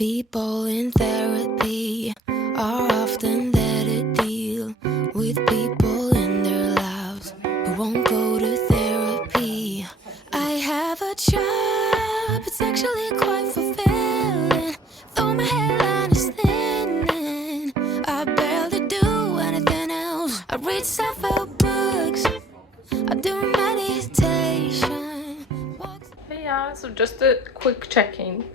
People in therapy are often there to deal with people in their lives who won't go to therapy. I have a job, it's actually quite fulfilling. Though my hairline is thinning, I barely do anything else. I read self-help books, I do meditation. Hey, yeah, so just a quick check-in.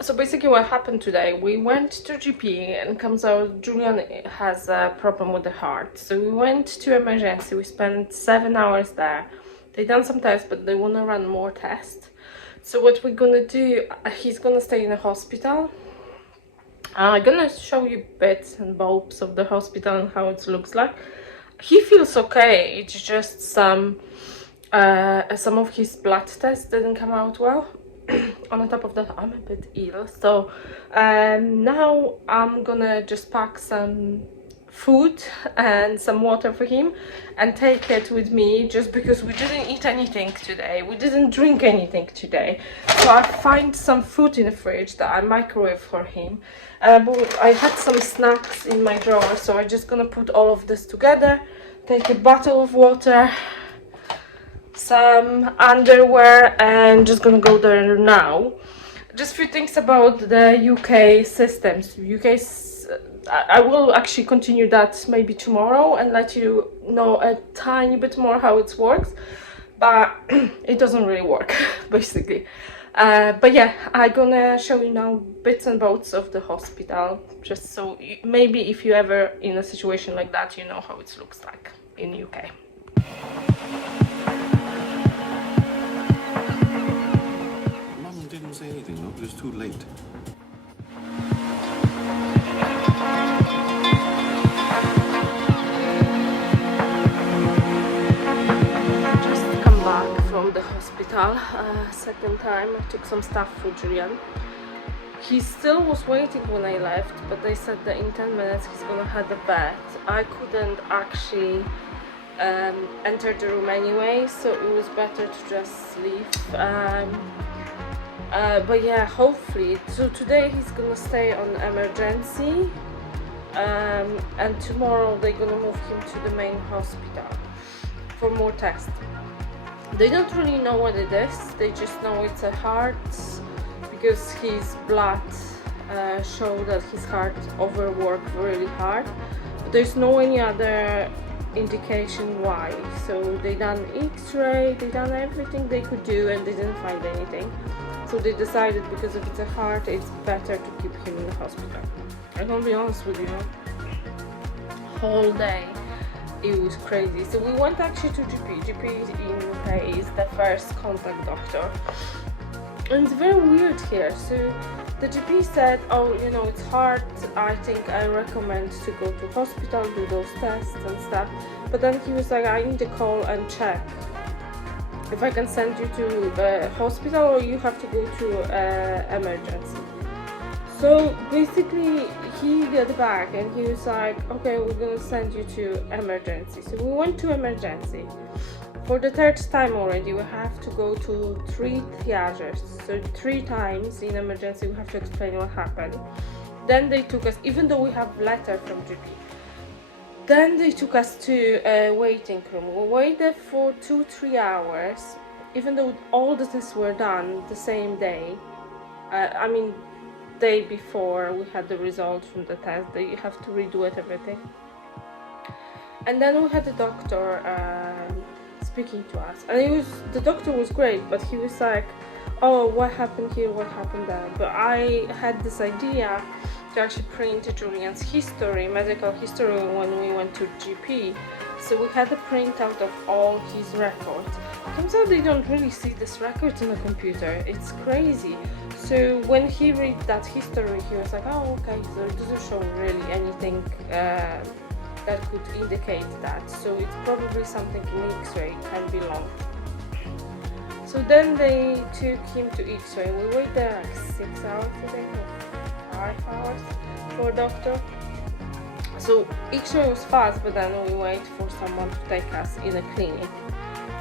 So basically what happened today, we went to GP and comes out Julian has a problem with the heart. So we went to emergency, we spent 7 hours there. They done some tests, but they want to run more tests. So what we're gonna do, he's gonna stay in a hospital. I'm gonna show you bits and bobs of the hospital and how it looks like. He feels okay, it's just some of his blood tests didn't come out well. On top of that, I'm a bit ill, so now I'm gonna just pack some food and some water for him and take it with me, just because we didn't eat anything today, we didn't drink anything today. So I find some food in the fridge that I microwave for him, but I had some snacks in my drawer, so I'm just gonna put all of this together, take a bottle of water, some underwear, and just gonna go there now. Just a few things about the UK systems. I will actually continue that maybe tomorrow and let you know a tiny bit more how it works, but it doesn't really work basically. But yeah, I'm gonna show you now bits and bobs of the hospital, just so maybe if you ever in a situation like that, you know how it looks like in UK. Didn't say anything, though. It was too late. Just come back from the hospital, second time. I took some stuff for Julian. He still was waiting when I left, but they said that in 10 minutes he's gonna have a bed. I couldn't actually enter the room anyway, so it was better to just leave. But yeah, hopefully. So today he's gonna stay on emergency, and tomorrow they're gonna move him to the main hospital for more tests. They don't really know what it is, they just know it's a heart, because his blood showed that his heart overworked really hard. But there's no any other indication why. So they done x-ray, they done everything they could do, and they didn't find anything. So they decided, because if it's a heart, it's better to keep him in the hospital. I'm gonna be honest with you, whole day it was crazy. So we went actually to GP in UK is the first contact doctor, and it's very weird here. So the GP said, oh, you know, it's hard, I think I recommend to go to hospital, do those tests and stuff. But then he was like, I need to call and check if I can send you to the hospital, or you have to go to emergency. So basically he got back and he was like, okay, we're gonna send you to emergency. So we went to emergency. For the third time already, we have to go to 3 triages. So 3 times in emergency we have to explain what happened. Then they took us, even though we have letter from GP, then they took us to a waiting room. We waited for 2-3 hours, even though all the tests were done the same day. Day before we had the results from the test, they have to redo it, everything. And then we had the doctor speaking to us, and the doctor was great, but he was like, oh, what happened here, what happened there. But I had this idea to actually print Julian's history, medical history, when we went to GP. So we had a printout of all his records. Turns out they don't really see this records in a computer. It's crazy. So when he read that history, he was like, oh, okay, so it doesn't show really anything that could indicate that. So it's probably something in X-ray, can be long. So then they took him to X-ray. We waited there like 6 hours, I think, or 5 hours for a doctor. So X-ray was fast, but then we wait for someone to take us in a clinic.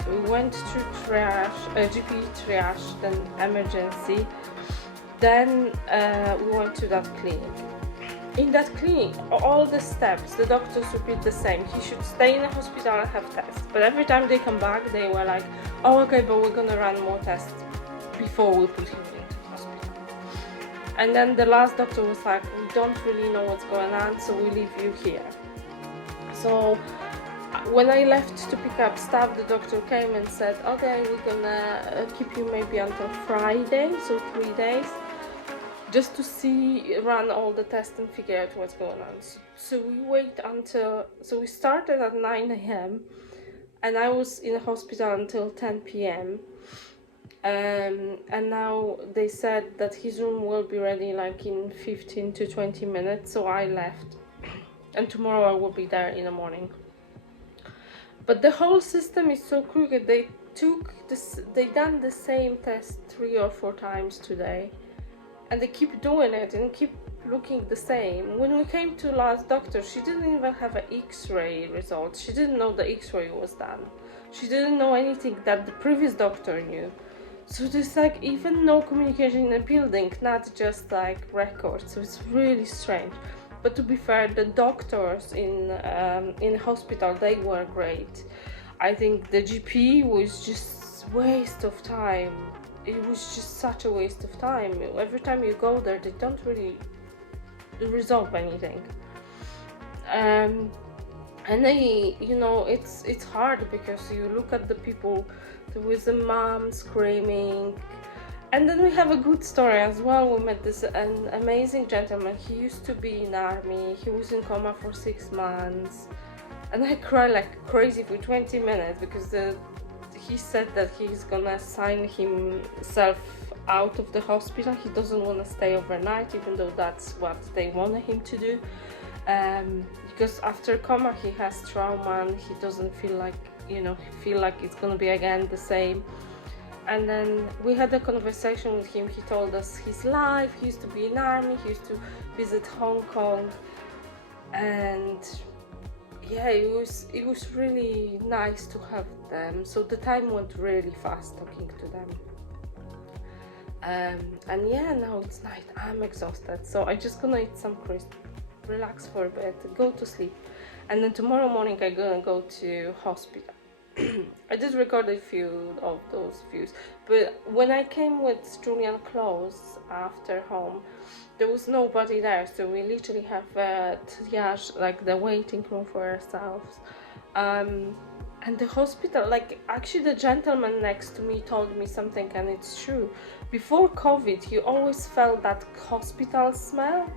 So we went to triage, GP triage, then emergency. Then we went to that clinic. In that clinic, all the steps, the doctors repeat the same. He should stay in the hospital and have tests. But every time they come back, they were like, oh, okay, but we're gonna run more tests before we put him into the hospital. And then the last doctor was like, we don't really know what's going on, so we leave you here. So when I left to pick up stuff, the doctor came and said, okay, we're gonna keep you maybe until Friday, so 3 days, just to run all the tests and figure out what's going on. So we started at 9 a.m. and I was in the hospital until 10 p.m. And now they said that his room will be ready like in 15 to 20 minutes, so I left. And tomorrow I will be there in the morning. But the whole system is so crooked. They done the same test 3 or 4 times today, and they keep doing it and keep looking the same. When we came to last doctor, she didn't even have an X-ray result. She didn't know the X-ray was done. She didn't know anything that the previous doctor knew. So there's like even no communication in the building, not just like records. So it's really strange. But to be fair, the doctors in hospital, they were great. I think the GP was just waste of time. It was just such a waste of time. Every time you go there, they don't really resolve anything. And they, it's hard because you look at the people. There was a mom screaming. And then we have a good story as well. We met an amazing gentleman. He used to be in the army. He was in coma for 6 months. And I cried like crazy for 20 minutes because he said that he's gonna sign himself out of the hospital. He doesn't want to stay overnight, even though that's what they wanted him to do. Because after coma, he has trauma and he doesn't feel like, it's gonna be again the same. And then we had a conversation with him. He told us his life. He used to be in army. He used to visit Hong Kong, and yeah, it was really nice to have them. So the time went really fast talking to them. And yeah, now it's night. I'm exhausted, so I'm just gonna eat some crisp, relax for a bit, go to sleep, and then tomorrow morning I'm gonna go to hospital. I did record a few of those views, but when I came with Julian clothes after home, there was nobody there, so we literally have a triage, like the waiting room for ourselves. And the hospital, like actually the gentleman next to me told me something, and it's true. Before COVID, you always felt that hospital smell.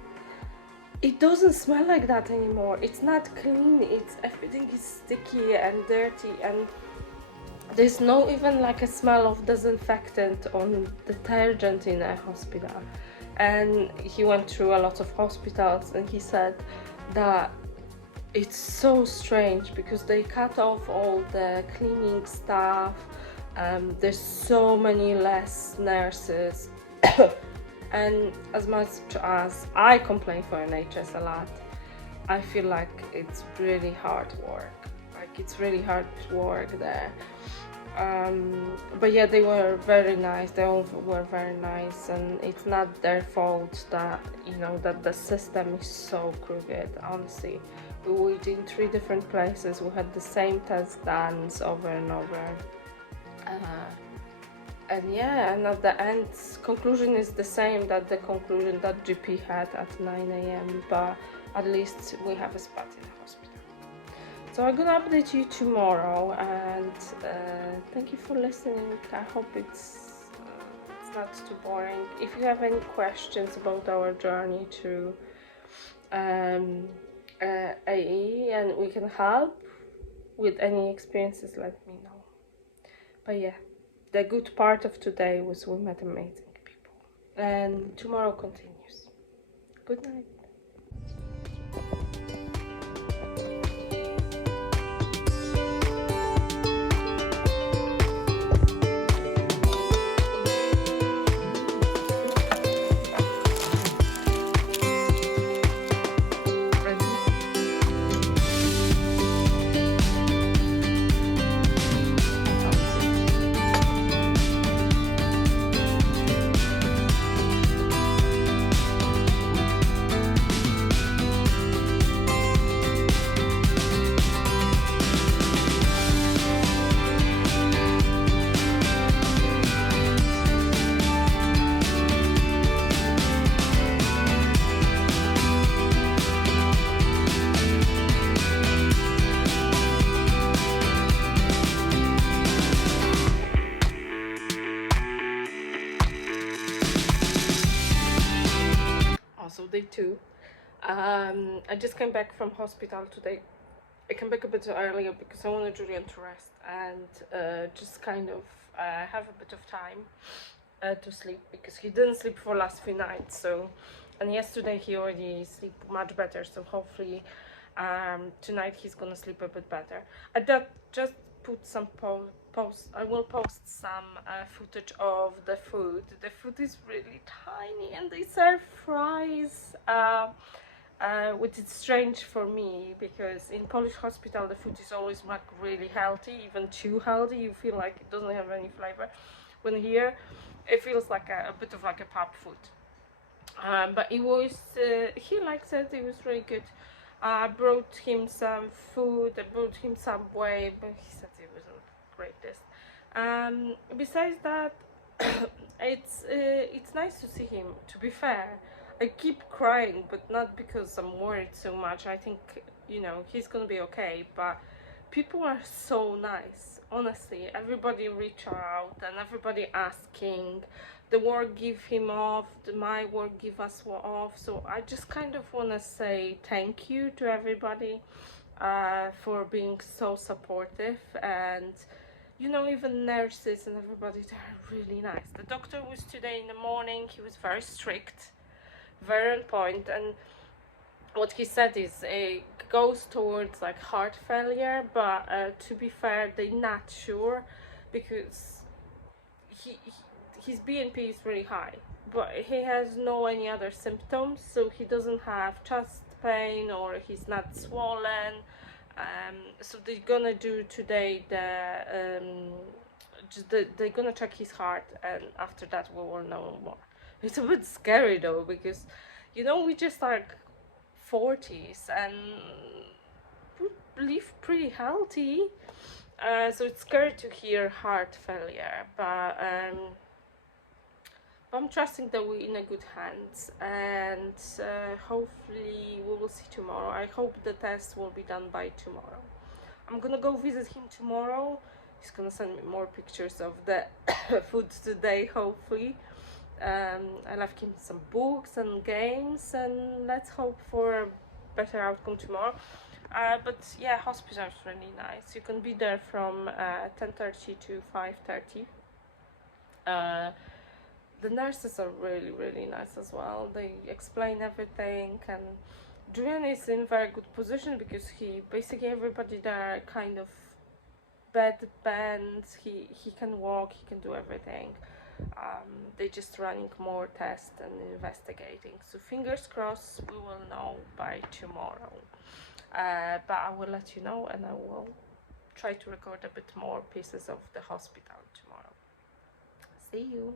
It doesn't smell like that anymore. It's not clean. Everything is sticky and dirty, and there's no even like a smell of disinfectant or detergent in a hospital. And he went through a lot of hospitals, and he said that it's so strange because they cut off all the cleaning staff. There's so many less nurses. And as much as I complain for NHS a lot, I feel like it's really hard work. Like it's really hard work there. But yeah, they were very nice. They all were very nice, and it's not their fault that that the system is so crooked. Honestly, we went in 3 different places. We had the same test done over and over. And yeah, and at the end, conclusion is the same that the conclusion that GP had at 9 a.m. But at least we have a spot in the hospital. So I'm gonna update you tomorrow, and thank you for listening. I hope it's not too boring. If you have any questions about our journey through AE and we can help with any experiences, let me know. But yeah, the good part of today was we met amazing people, and tomorrow continues. Good night. day 2. I just came back from hospital today. I came back a bit earlier because I wanted Julian to rest and just kind of have a bit of time to sleep, because he didn't sleep for last few nights. So, and yesterday he already sleep much better. So hopefully tonight he's gonna sleep a bit better. I just put some post. I will post some footage of the food. The food is really tiny, and they serve fries. Which is strange for me, because in Polish hospital the food is always like really healthy, even too healthy. You feel like it doesn't have any flavor. When here, it feels like a bit of like a pub food. But it was, he likes it. It was really good. I brought him some food. I brought him some whey, but he said it wasn't greatest. Besides that, it's nice to see him. To be fair, I keep crying, but not because I'm worried so much. I think, you know, he's gonna be okay. But people are so nice. Honestly, everybody reach out and everybody asking. The work give him off, my work give us off. So I just kind of want to say thank you to everybody for being so supportive. And you know, even nurses and everybody, they're really nice. The doctor was today in the morning. He was very strict, very on point, and what he said is it goes towards like heart failure, but to be fair, they're not sure, because his BNP is really high, but he has no any other symptoms, so he doesn't have chest pain or he's not swollen. So they're gonna do today they're gonna check his heart, and after that we will know more. It's a bit scary though, because you know, we just like 40s and we live pretty healthy, so it's scary to hear heart failure, but I'm trusting that we're in a good hands, and hopefully we will see tomorrow. I hope the test will be done by tomorrow. I'm gonna go visit him tomorrow. He's gonna send me more pictures of the food today, hopefully. I left him some books and games, and let's hope for a better outcome tomorrow. But yeah, hospital is really nice. You can be there from 10:30 to 5:30. The nurses are really, really nice as well. They explain everything, and Julian is in very good position because he basically, everybody there kind of bed bends. He can walk, he can do everything. They're just running more tests and investigating. So fingers crossed, we will know by tomorrow. But I will let you know, and I will try to record a bit more pieces of the hospital tomorrow. See you.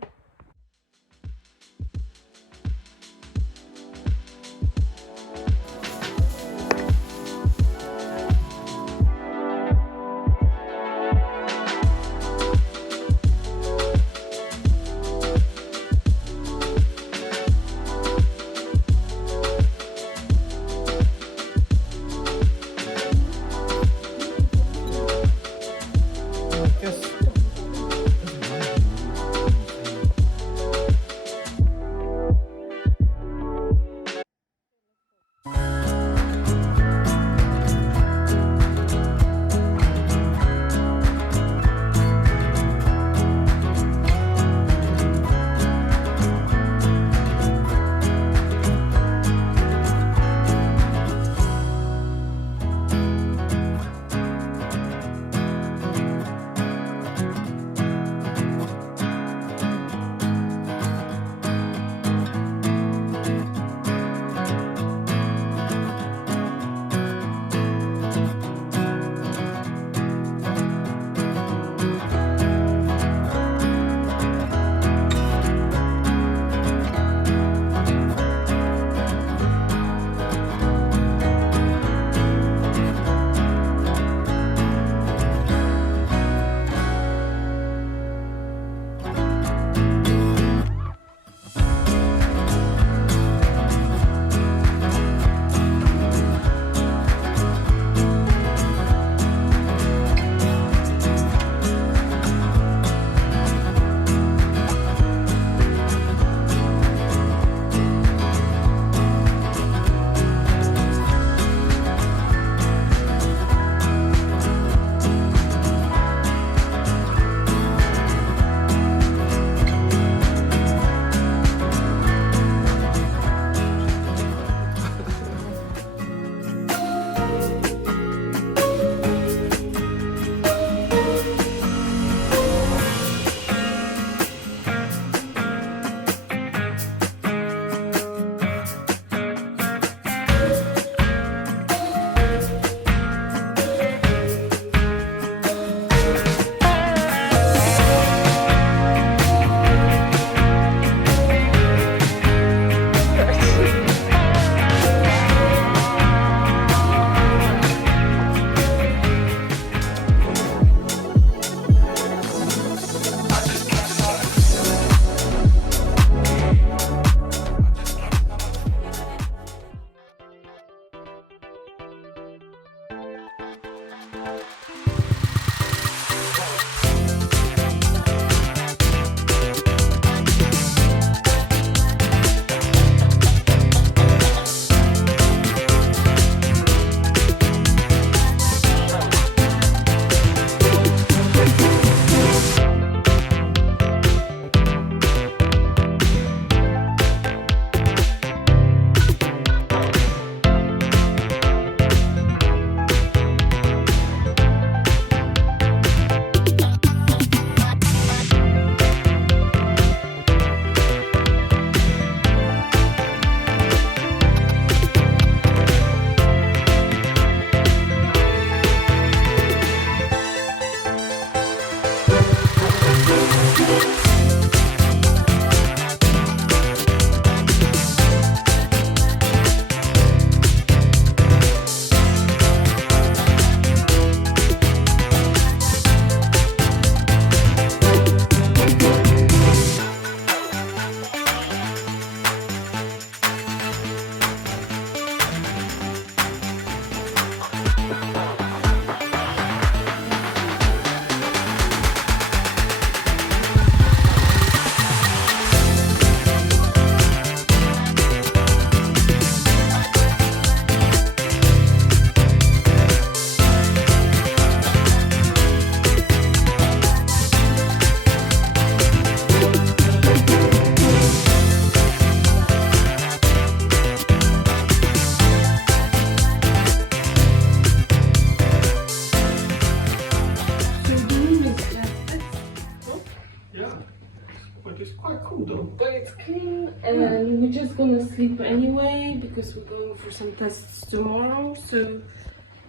It's quite cool though. But it's clean, and we're just gonna sleep anyway because we're going for some tests tomorrow, so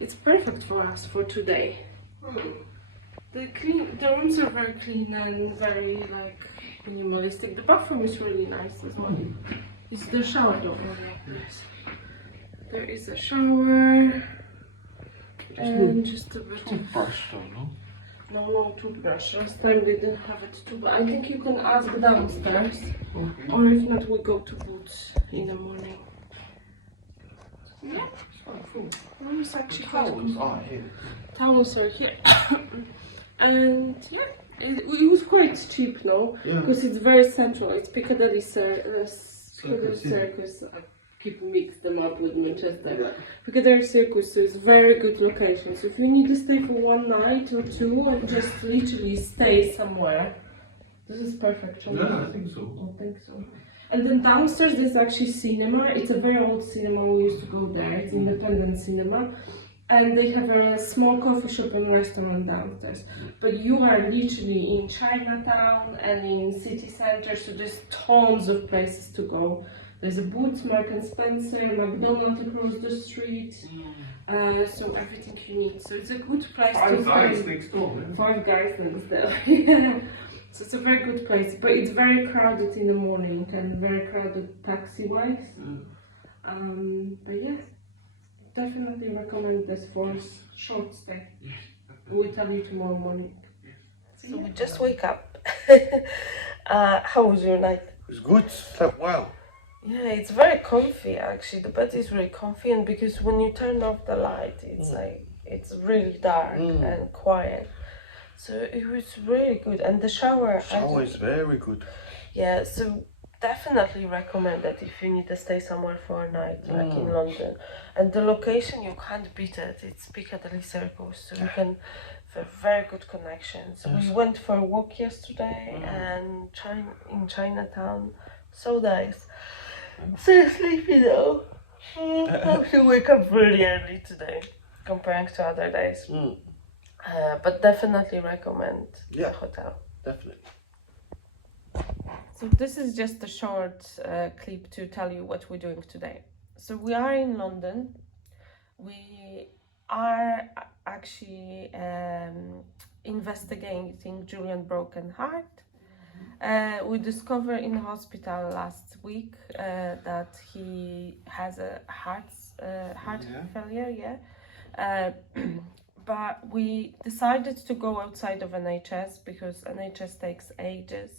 it's perfect for us for today. The rooms are very clean and very like minimalistic. The bathroom is really nice as well. It's the shower though. Yes. There is a shower and just a bit of Toothbrush though, no? no toothbrush. Last time they didn't have it too, but I think you can ask downstairs. Okay. Or if not, we go to Boots in the morning. Yeah. It's quite cool. It's actually Towels are here. Towels are here. And yeah, it was quite cheap, no? Yeah. Because it's very central. It's Piccadilly Circus. People mix them up with Manchester. Yeah. Piccadilly Circus, so it's very good location. So if you need to stay for one night or two and just literally stay somewhere, this is perfect. Yeah, I think so. I think so. And then downstairs there's actually cinema. It's a very old cinema. We used to go there. It's independent cinema. And they have a small coffee shop and restaurant downstairs. But you are literally in Chinatown and in city center, so there's tons of places to go. There's a Boots, Mark and Spencer, McDonald's across the street. So everything you need. So it's a good place to stay. 5 Guys next door, man. 5 Guys next door. Yeah. So it's a very good place, but it's very crowded in the morning and very crowded taxi-wise. But yeah, definitely recommend this for short stay. We'll tell you tomorrow morning. So we just wake up. How was your night? It was good. Slept well. Yeah, it's very comfy actually. The bed is really comfy, and because when you turn off the light, it's like it's really dark and quiet. So it was really good, and the shower. Shower is very good. Yeah, so definitely recommend that if you need to stay somewhere for a night, like in London. And the location, you can't beat it. It's Piccadilly Circus, so you can have very good connections. We went for a walk yesterday and in Chinatown. So nice. So sleepy though. I have to wake up really early today comparing to other days. But definitely recommend the hotel. Definitely. So this is just a short clip to tell you what we're doing today. So we are in London. We are actually investigating Julian's broken heart. We discovered in the hospital last week that he has a heart failure. But we decided to go outside of NHS because NHS takes ages.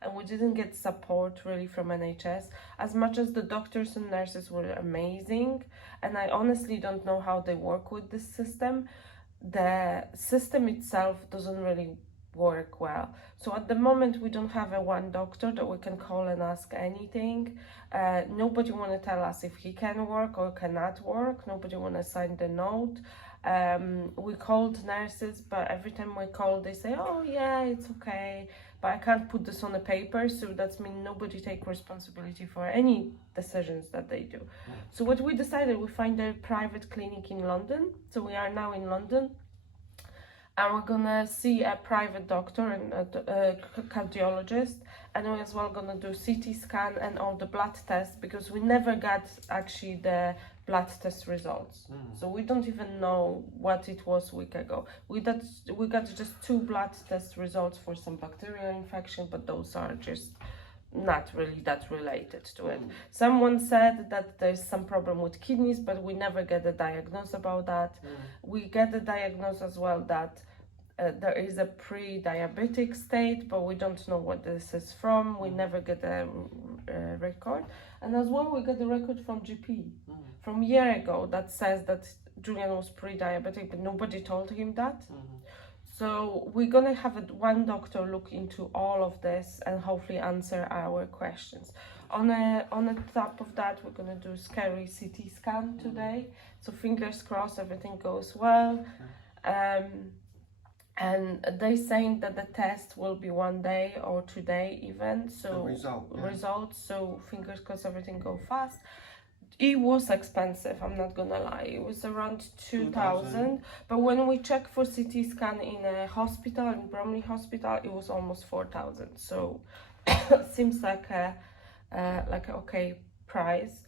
And we didn't get support really from NHS. As much as the doctors and nurses were amazing, and I honestly don't know how they work with this system, the system itself doesn't really work well. So at the moment we don't have one doctor that we can call and ask anything. Nobody want to tell us if he can work or cannot work. Nobody want to sign the note. We called nurses, but every time we call they say, oh yeah, it's okay, but I can't put this on the paper, so that means nobody take responsibility for any decisions that they do. So what we decided, we find a private clinic in London. So we are now in London, and we're gonna see a private doctor and a cardiologist, and we're as well gonna do CT scan and all the blood tests, because we never got actually the blood test results. So we don't even know what it was a week ago. We got just 2 blood test results for some bacterial infection, but those are just not really that related to it. Someone said that there's some problem with kidneys, but we never get a diagnosis about that. We get a diagnosis as well that there is a pre-diabetic state, but we don't know what this is from. We never get a record. And as well, we got a record from GP from a year ago that says that Julian was pre-diabetic, but nobody told him that. So we're gonna have one doctor look into all of this and hopefully answer our questions. On the top of that, we're gonna do scary CT scan today. So fingers crossed everything goes well. And they saying that the test will be 1 day or 2 day even. So results. So fingers crossed everything go fast. It was expensive, I'm not gonna lie. It was around 2,000. But when we checked for CT scan in a hospital, in Bromley Hospital, it was almost 4,000. So seems like a okay price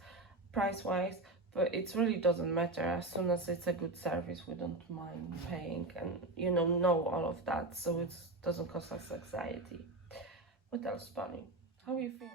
wise. But it really doesn't matter. As soon as it's a good service, we don't mind paying, and know all of that. So it doesn't cause us anxiety. What else, Bunny? How are you feeling?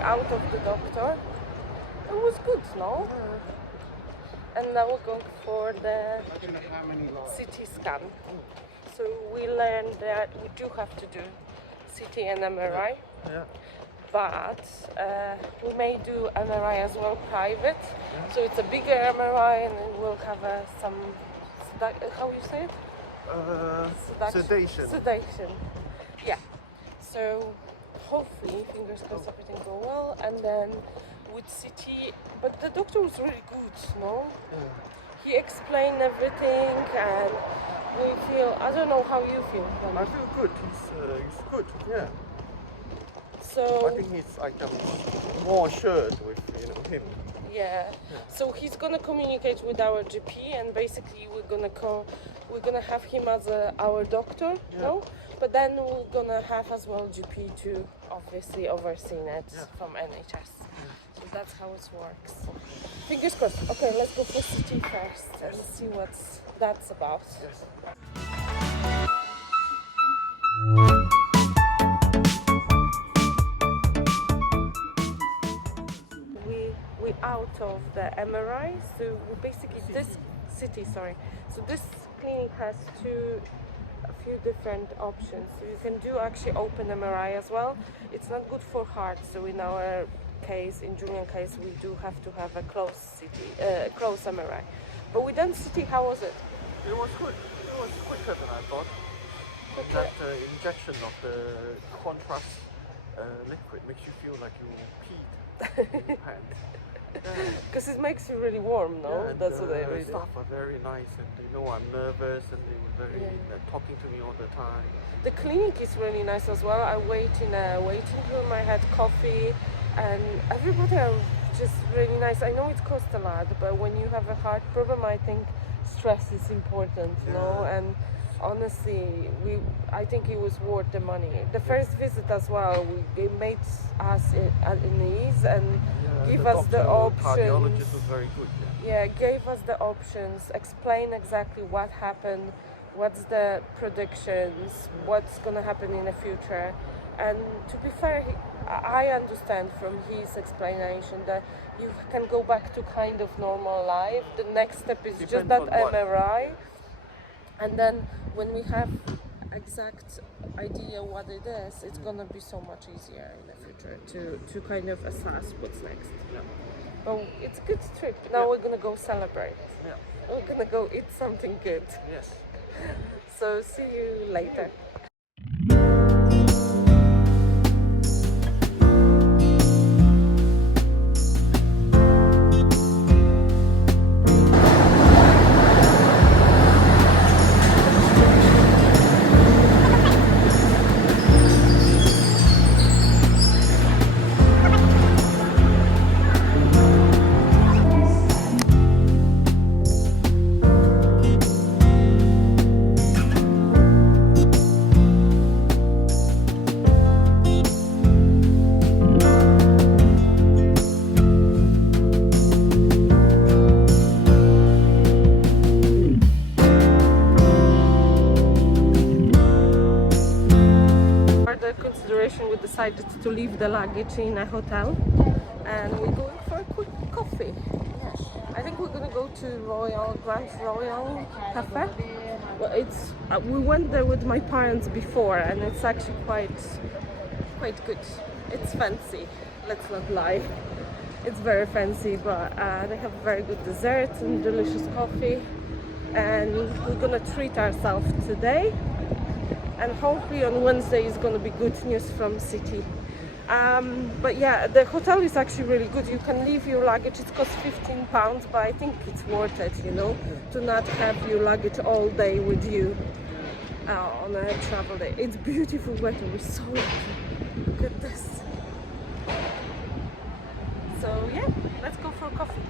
Out of the doctor. It was good, no? And now we're going for the CT scan. So we learned that we do have to do CT and MRI. But we may do MRI as well private. So it's a bigger MRI, and then we'll have some how you say it? Sedation. Yeah. So hopefully, fingers crossed, everything go well, and then with CT, but the doctor was really good, no? He explained everything, and we feel, I don't know how you feel. I feel good. He's good, yeah. So I think he's more assured with him. Yeah. So he's gonna communicate with our GP, and basically we're gonna have him as our doctor, no? But then we're gonna have as well GP to obviously overseen it from NHS. So that's how it works. Fingers crossed. Okay, let's go for CT first and see what that's about. We out of the MRI, so we basically this clinic has a few different options. So you can do actually open MRI as well. It's not good for heart, so in our case, in Julian's case, we do have to have a close MRI. But we done CT. How was it? It was good. It was quicker than I thought. That injection of the contrast liquid makes you feel like you peed in your hand. Because it makes you really warm, no? Yeah, That's what they really do. Staff are very nice, and they know I'm nervous, and they were very talking to me all the time. The clinic is really nice as well. I wait in a waiting room. I had coffee, and everybody are just really nice. I know it costs a lot, but when you have a heart problem, I think stress is important, you know. And honestly, I think it was worth the money. The first visit as well, they made us at ease and give us the options. Cardiologist was very good. Gave us the options, explain exactly what happened, what's the predictions, what's gonna happen in the future. And to be fair, I understand from his explanation that you can go back to kind of normal life. The next step is just Depends that on what. MRI, and then when we have exact idea what it is, it's gonna be so much easier in the future to kind of assess what's next. Yeah. Oh, it's a good trip. Now we're gonna go celebrate. Yeah. We're gonna go eat something good. Yes. So see you later. Consideration, we decided to leave the luggage in a hotel and we're going for a quick coffee. Yes. I think we're gonna go to Grand Royal Cafe. Well, it's we went there with my parents before and it's actually quite good. It's fancy, let's not lie. It's very fancy, but they have very good desserts and delicious coffee, and we're gonna treat ourselves today. And hopefully on Wednesday is going to be good news from city. But yeah, the hotel is actually really good. You can leave your luggage. It costs £15, but I think it's worth it, you know, to not have your luggage all day with you on a travel day. It's beautiful weather. We're so lucky. Look at this. So yeah, let's go for coffee.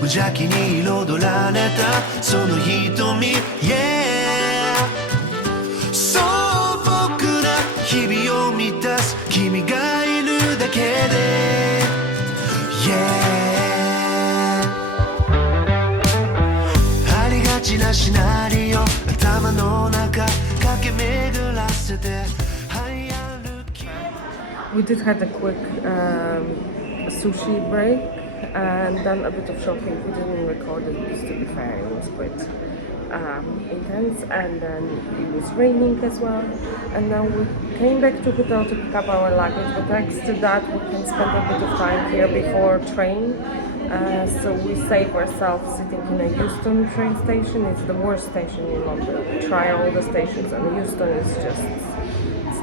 無邪気に彩られたその瞳 Yeah 素朴な日々を満たす君がいるだけで Yeah ありがちなシナリオ頭の中駆け巡らせて We did have a quick sushi break and done a bit of shopping. We didn't record it because, to be fair, it was quite intense, and then it was raining as well. And now we came back to hotel to pick up our luggage, but thanks to that we can spend a bit of time here before train. So we save ourselves sitting in a Euston train station. It's the worst station in London. We try all the stations and Euston is just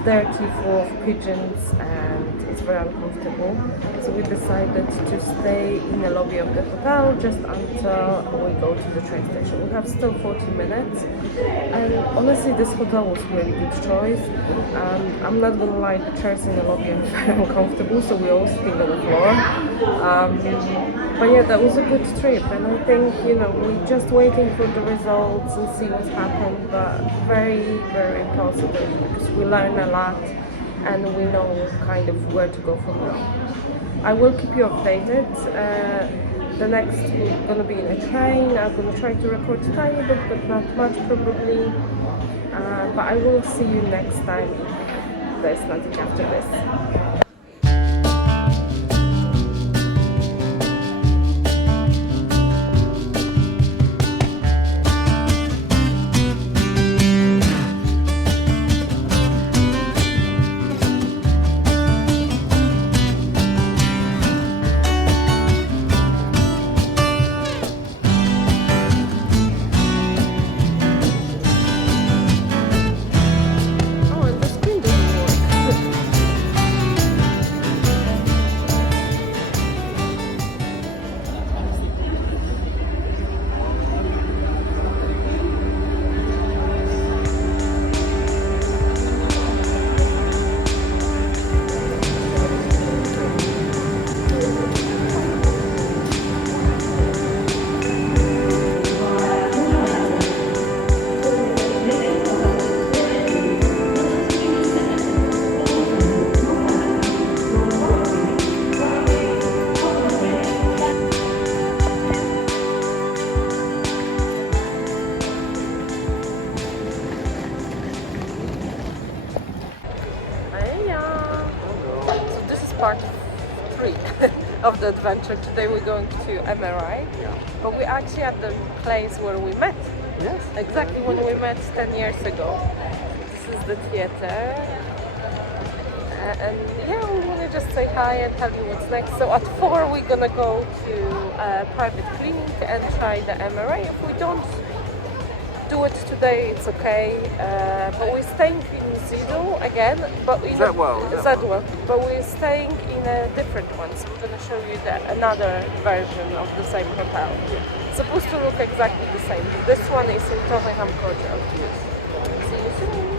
dirty, full of pigeons, and it's very uncomfortable. So we decided to stay in the lobby of the hotel just until we go to the train station. We have still 40 minutes, and honestly this hotel was a really good choice. I'm not gonna lie, the chairs in the lobby are very uncomfortable, so we're all sitting on the floor. But yeah, that was a good trip, and I think, you know, we're just waiting for the results and see what's happened, but very, very positive because we learn a lot and we know kind of where to go from now. I will keep you updated. The next we're gonna be in a train. I'm gonna try to record a tiny bit, but not much probably. But I will see you next time if there's nothing after this. Oh, and the screen doesn't work. Hey, so this is part 3 of the adventure. Today we're going to MRI, but we're actually at the place where we met. Yes. Exactly when we met 10 years ago. This is the theater. And yeah, we want to just say hi and tell you what's next. So at 4 we're gonna go to a private clinic and try the MRI. If we don't do it today, it's okay. But we're staying in Zidu again. But in Zadwell. But we're staying in a different one. So we're gonna show you another version of the same hotel. It's supposed to look exactly the same. This one is in Tottenham Court Road. See you soon.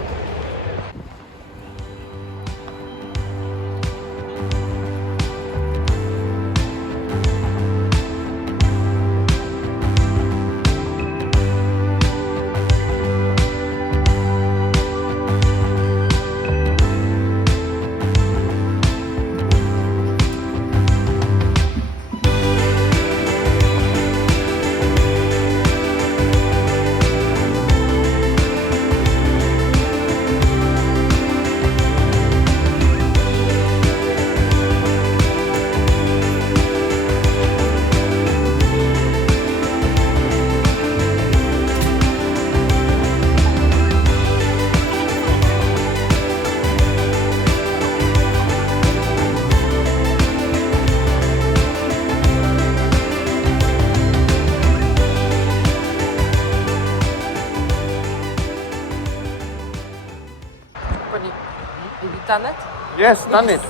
Have you done it? Yes, done it.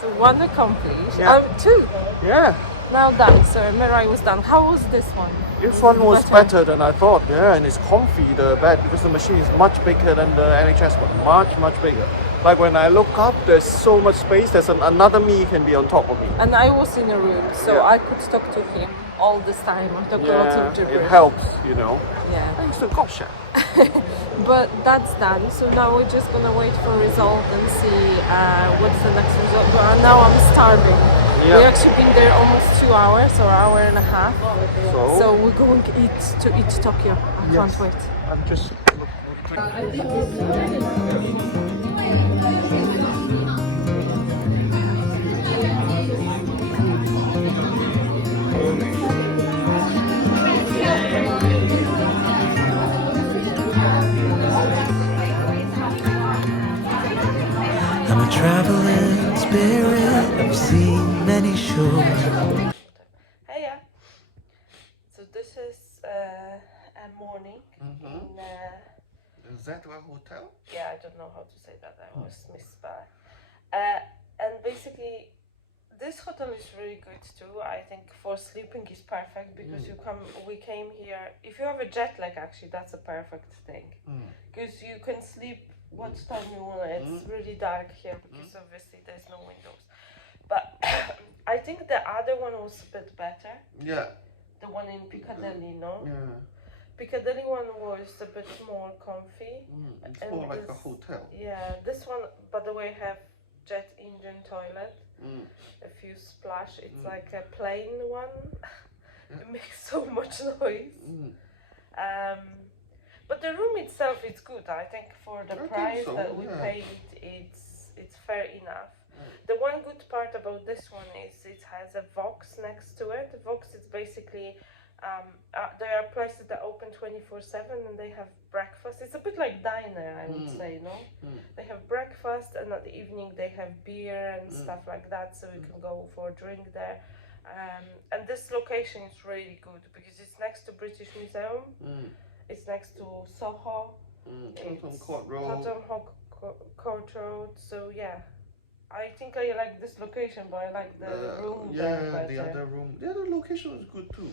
So 1 accomplished. Yeah. 2 Yeah. now done. So MRI was done. How was this one? This one was better than I thought. Yeah, and it's comfy, the bed, because the machine is much bigger than the NHS one. Much bigger. Like when I look up, there's so much space. There's another me can be on top of me. And I was in a room, so Yeah. I could talk to him all this time. I talk lots of gibberish. it helps, you know. Yeah. Thanks to Gosia. But that's done. So now we're just gonna wait for result and see what's the next result. But now I'm starving. Yeah. We've actually been there almost 2 hours or hour and a half. So, So we're going to eat Tokyo. I can't wait. I'm just I'm a traveling spirit, I've seen many shores. Hey, yeah. So this is a morning in. Is that a hotel? Yeah, I don't know how to say that. I was misspelled. And basically, this hotel is really good too. I think for sleeping is perfect because we came here. If you have a jet lag, actually, that's a perfect thing because you can sleep what time you want. It's really dark here because obviously there's no windows. But I think the other one was a bit better. Yeah. The one in Piccadilly, no? Yeah. Piccadilly one was a bit more comfy. It's And more like a this- hotel. Yeah, this one, by the way, have jet engine toilet. If you splash, it's like a plain one. It makes so much noise. But the room itself is good. I think for the price so, that we paid, it's fair enough. The one good part about this one is it has a Vox next to it. Vox is basically there are places that open 24/7 and they have breakfast. It's a bit like diner, I would say, no? They have breakfast and at the evening they have beer and stuff like that, so you can go for a drink there. And this location is really good because it's next to British Museum. It's next to Soho. Tottenham Court Road. Tottenham Court Road. So yeah, I think I like this location, but I like the room there better. The other room. The other location was good too.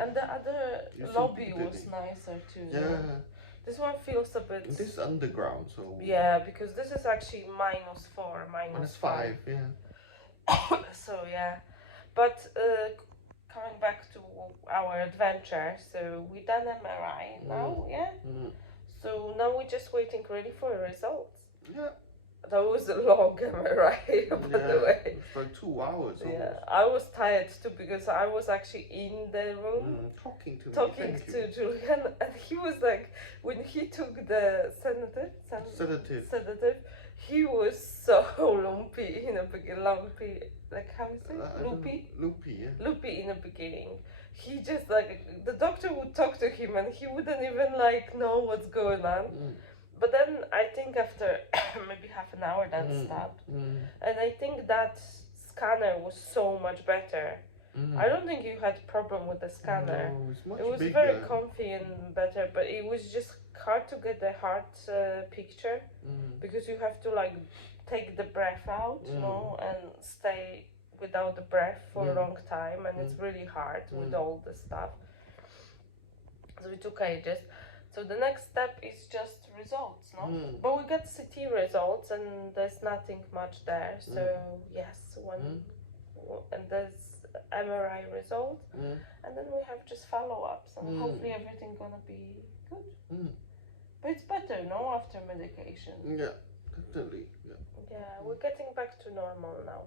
And the other lobby was nicer too. Yeah. This one feels a bit. This is underground, so. Yeah, because this is actually -4, -5. Yeah. So yeah, but coming back to our adventure, so we done MRI now, yeah. So now we're just waiting really for the results. Yeah. That was a long MRI, by the way. It was like 2 hours. Yeah, Almost. I was tired too because I was actually in the room Talking to talking to Julian, and he was like, when he took the sedative, he was so lumpy in the beginning. Lumpy, like how is it? Loopy? Loopy, yeah. Loopy in the beginning. He just like the doctor would talk to him and he wouldn't even like know what's going on. But then I think after maybe half an hour that stopped. And I think that scanner was so much better. I don't think you had problem with the scanner. No, it's much it was bigger. very comfy and better, but it was just hard to get the heart picture because you have to like take the breath out, you know, and stay without the breath for a long time, and it's really hard with all the stuff. So it took ages. So the next step is just results, no? But we got CT results and there's nothing much there. So yes, and there's MRI result, and then we have just follow-ups, and hopefully everything gonna be good. But it's better, no, after medication. Yeah, definitely. Yeah, we're getting back to normal now.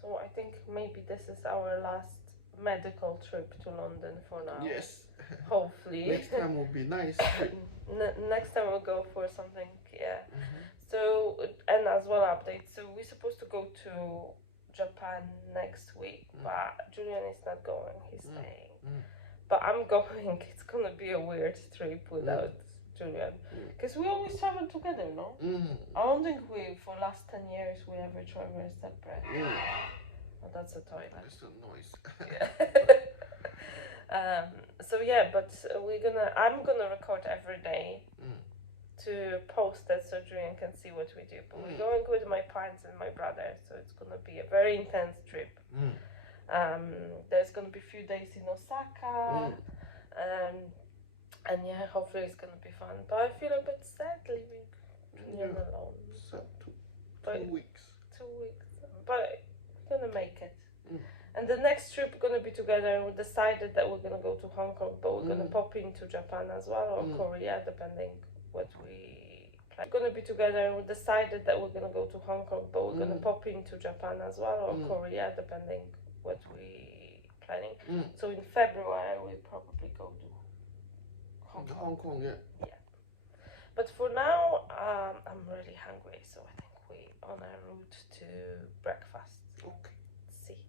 So I think maybe this is our last medical trip to London for now. Yes. Hopefully. Next time will be nice. Next time we'll go for something, yeah. So, and as well update. So we're supposed to go to Japan next week, but Julian is not going, he's staying. But I'm going. It's gonna be a weird trip without Julian. Because we always travel together, no? I don't think for last 10 years we ever traveled separate. Oh, that's a toilet. That's the noise. So yeah, but I'm gonna record every day to post it so Julian can see what we do. But we're going with my parents and my brother, so it's gonna be a very intense trip. There's gonna be a few days in Osaka, and yeah, hopefully it's gonna be fun. But I feel a bit sad leaving Julian alone. So 2 weeks. 2 weeks, but we're gonna make it. And the next trip we're gonna be together, and we decided that we're gonna go to Hong Kong, but we're gonna pop into Japan as well, or Korea, depending what we plan. We're gonna be together, and we decided that we're gonna go to Hong Kong, but we're gonna pop into Japan as well, or Korea, depending what we planning. So in February we probably go to Hong Kong, yeah. But for now, I'm really hungry, so I think we're on our route to breakfast. Okay. See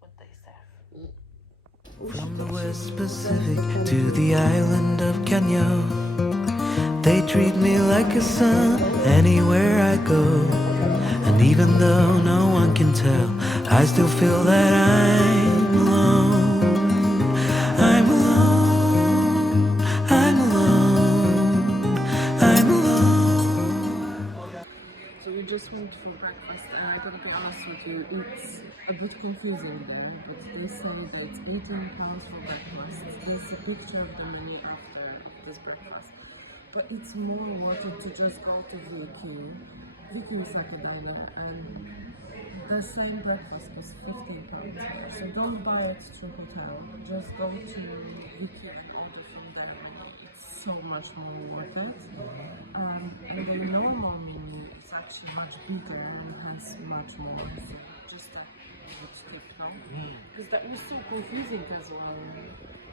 what they serve. From the West Pacific to the island of Kenya, they treat me like a son anywhere I go. And even though no one can tell, I still feel that I'm alone. I'm alone. I'm alone. I'm alone. So we just went for breakfast confusing there, but they say that it's £18 for breakfast. There's a picture of the menu after this breakfast. But it's more worth it to just go to Vicky. Vicky is like a diner, and the same breakfast was £15. So don't buy it to a hotel. Just go to Vicky and order from their menu. It's so much more worth it. And the normal menu is actually much bigger and has much more. So just a good tip, no? Because that was so confusing as well.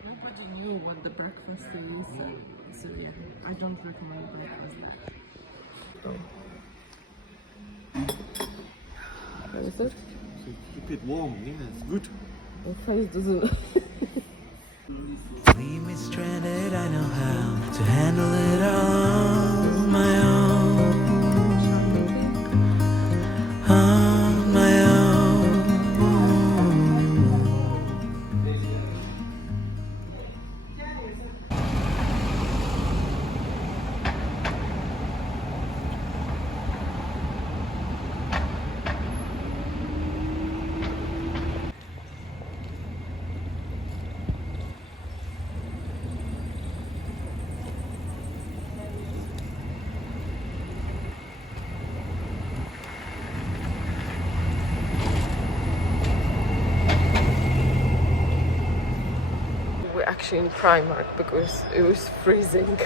Nobody knew what the breakfast is. So yeah, I don't recommend breakfast there. What is it? So keep it warm, yeah, it's good. The face doesn't. Leave me stranded, I know how to handle it all on my own. On my own. We're actually in Primark because it was freezing.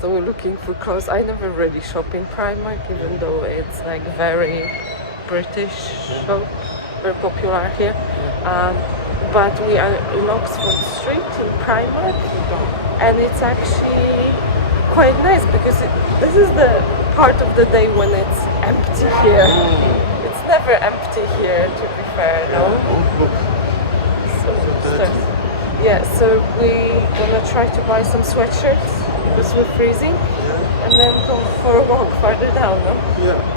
So we're looking for clothes. I never really shop in Primark, even though it's like very British shop, very popular here. But we are in Oxford Street in Primark, and it's actually quite nice because this is the part of the day when it's empty here. It's never empty here, to be fair, no? So we're gonna try to buy some sweatshirts because we're freezing, and then go for a walk further down, no? Yeah.